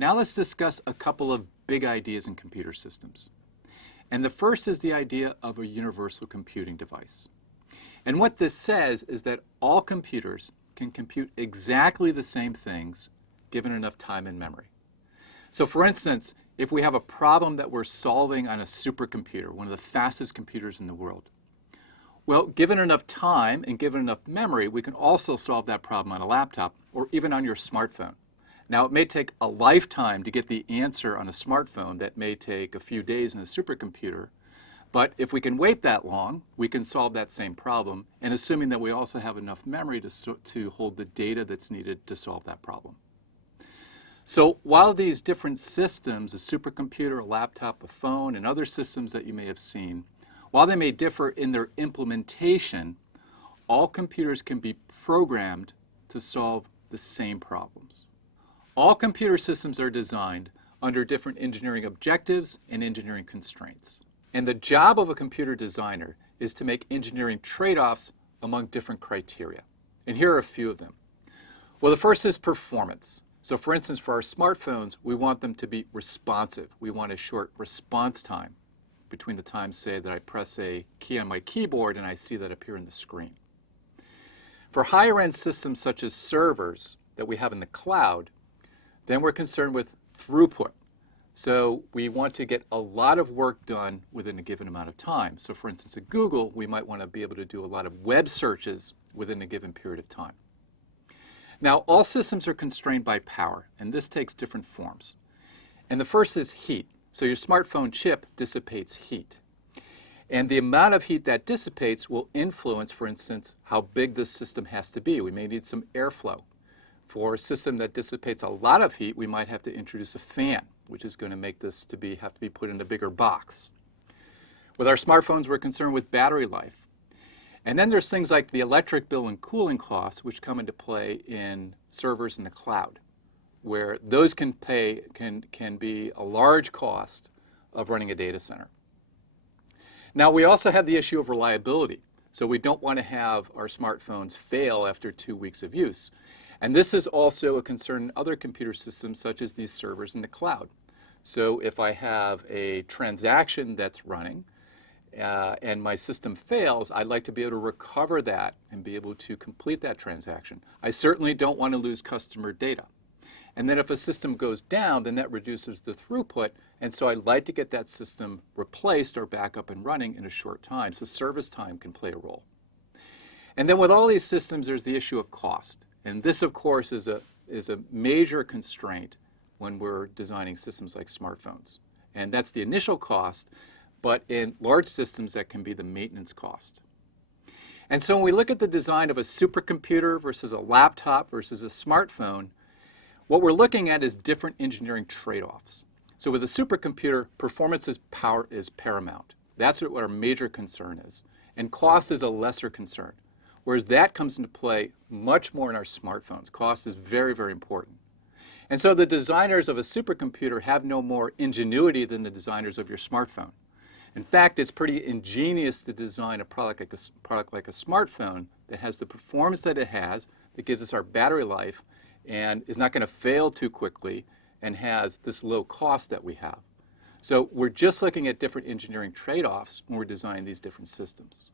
Now let's discuss a couple of big ideas in computer systems. And the first is the idea of a universal computing device. And what this says is that all computers can compute exactly the same things given enough time and memory. So for instance, if we have a problem that we're solving on a supercomputer, one of the fastest computers in the world, well, given enough time and given enough memory, we can also solve that problem on a laptop or even on your smartphone. Now, it may take a lifetime to get the answer on a smartphone. That may take a few days in a supercomputer. But if we can wait that long, we can solve that same problem, and assuming that we also have enough memory to hold the data that's needed to solve that problem. So while these different systems, a supercomputer, a laptop, a phone, and other systems that you may have seen, while they may differ in their implementation, all computers can be programmed to solve the same problems. All computer systems are designed under different engineering objectives and engineering constraints. And the job of a computer designer is to make engineering trade-offs among different criteria. And here are a few of them. Well, the first is performance. So for instance, for our smartphones, we want them to be responsive. We want a short response time between the times, say, that I press a key on my keyboard and I see that appear on the screen. For higher-end systems such as servers that we have in the cloud, then we're concerned with throughput. So we want to get a lot of work done within a given amount of time. So for instance, at Google, we might want to be able to do a lot of web searches within a given period of time. Now, all systems are constrained by power, and this takes different forms. And the first is heat. So your smartphone chip dissipates heat. And the amount of heat that dissipates will influence, for instance, how big this system has to be. We may need some airflow. For a system that dissipates a lot of heat, we might have to introduce a fan, which is going to make this have to be put in a bigger box. With our smartphones, we're concerned with battery life. And then there's things like the electric bill and cooling costs, which come into play in servers in the cloud, where those can be a large cost of running a data center. Now, we also have the issue of reliability. So we don't want to have our smartphones fail after 2 weeks of use. And this is also a concern in other computer systems, such as these servers in the cloud. So if I have a transaction that's running and my system fails, I'd like to be able to recover that and be able to complete that transaction. I certainly don't want to lose customer data. And then if a system goes down, then that reduces the throughput. And so I'd like to get that system replaced or back up and running in a short time. So service time can play a role. And then with all these systems, there's the issue of cost. And this, of course, is a major constraint when we're designing systems like smartphones. And that's the initial cost, but in large systems, that can be the maintenance cost. And so when we look at the design of a supercomputer versus a laptop versus a smartphone, what we're looking at is different engineering trade-offs. So with a supercomputer, performance is paramount. That's what our major concern is. And cost is a lesser concern. Whereas that comes into play much more in our smartphones. Cost is very, very important. And so the designers of a supercomputer have no more ingenuity than the designers of your smartphone. In fact, it's pretty ingenious to design a product like a smartphone that has the performance that it has, that gives us our battery life, and is not going to fail too quickly, and has this low cost that we have. So we're just looking at different engineering trade-offs when we're designing these different systems.